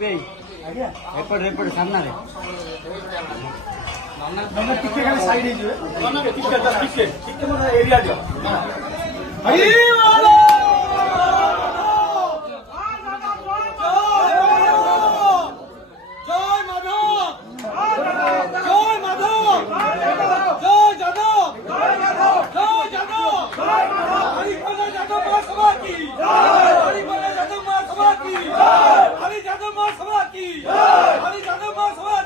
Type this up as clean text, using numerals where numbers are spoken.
पे एपड़ एपड़ सामना रे नन्ना टिके खाली साइड हे जो नन्ना टिके मन एरिया दियो हरी वाला जय माधव जय माधव जय जादव जय जादव हरि बोले जादव महासभा की हरि बोले जादव महासभा की हरि जादव महासभा की हरि जादव महासभा